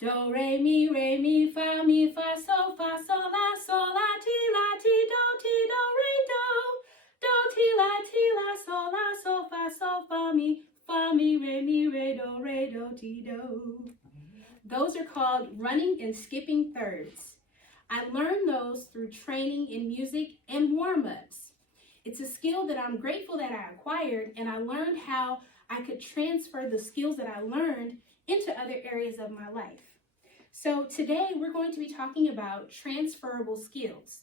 Do, re, mi, fa, sol, la, ti, do, re, do. Do, ti, la, sol, fa, mi, re, do, ti, do. Those are called running and skipping thirds. I learned those through training in music and warm-ups. It's a skill that I'm grateful that I acquired, and I learned how I could transfer the skills that I learned into other areas of my life. So today we're going to be talking about transferable skills.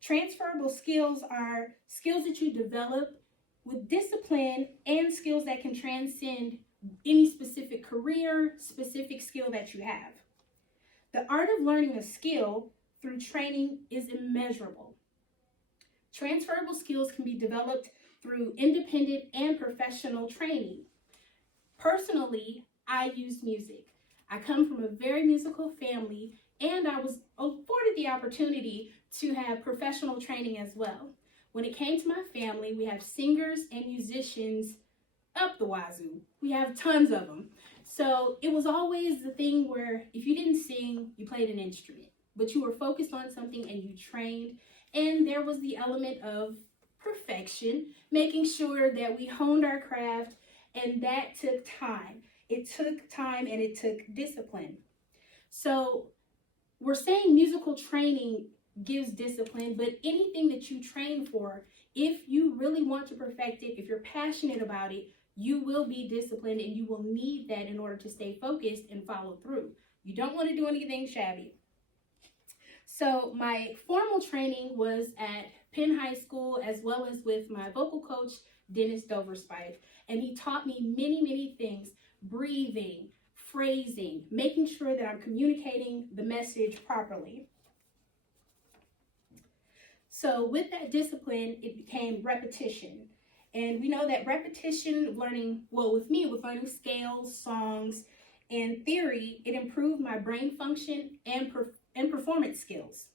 Transferable skills are skills that you develop with discipline and skills that can transcend any specific career, specific skill that you have. The art of learning a skill through training is immeasurable. Transferable skills can be developed through independent and professional training. Personally, I use music. I come from a very musical family, and I was afforded the opportunity to have professional training as well. When it came to my family, we have singers and musicians up the wazoo. We have tons of them. So it was always the thing where if you didn't sing, you played an instrument, but you were focused on something and you trained. And there was the element of perfection, making sure that we honed our craft, and that took time. It took time and it took discipline. So we're saying musical training gives discipline, but anything that you train for, if you really want to perfect it, if you're passionate about it, you will be disciplined, and you will need that in order to stay focused and follow through. You don't want to do anything shabby. So my formal training was at Penn High School, as well as with my vocal coach, Dennis Doverspike. And he taught me many things: breathing, phrasing, making sure that I'm communicating the message properly. So with that discipline, it became repetition. And we know that repetition, learning, well, with me, with learning scales, songs, and theory, it improved my brain function and performance skills.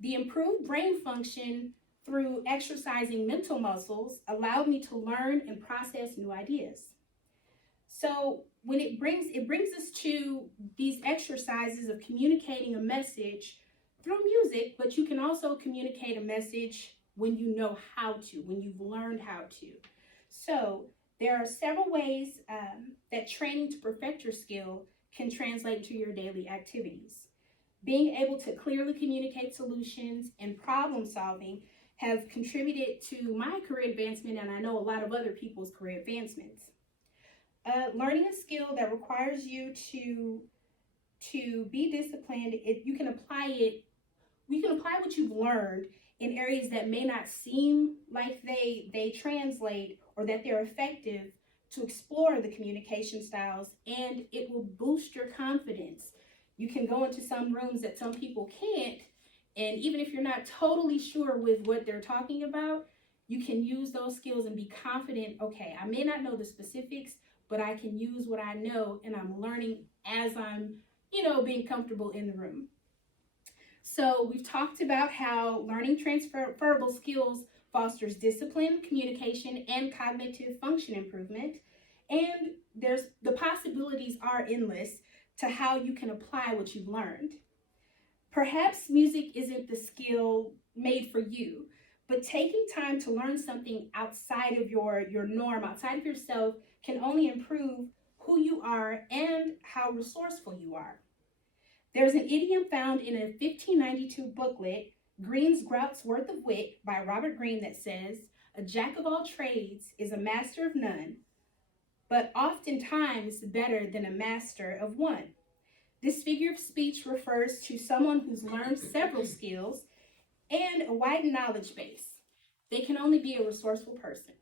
The improved brain function through exercising mental muscles allowed me to learn and process new ideas. So when it brings us to these exercises of communicating a message through music, but you can also communicate a message when you know how to, when you've learned how to. So there are several ways that training to perfect your skill can translate to your daily activities. Being able to clearly communicate solutions and problem solving have contributed to my career advancement, and I know a lot of other people's career advancements. Learning a skill that requires you to be disciplined, you can apply what you've learned in areas that may not seem like they translate or that they're effective, to explore the communication styles, and it will boost your confidence. You can go into some rooms that some people can't, and even if you're not totally sure with what they're talking about, you can use those skills and be confident. Okay, I may not know the specifics, but I can use what I know, and I'm learning as I'm, being comfortable in the room. So we've talked about how learning transferable skills fosters discipline, communication, and cognitive function improvement. And the possibilities are endless to how you can apply what you've learned. Perhaps music isn't the skill made for you, but taking time to learn something outside of your norm, outside of yourself, can only improve who you are and how resourceful you are. There's an idiom found in a 1592 booklet, Green's Grout's Worth of Wit by Robert Greene, that says, "A jack of all trades is a master of none, but oftentimes better than a master of one." This figure of speech refers to someone who's learned several skills and a wide knowledge base. They can only be a resourceful person.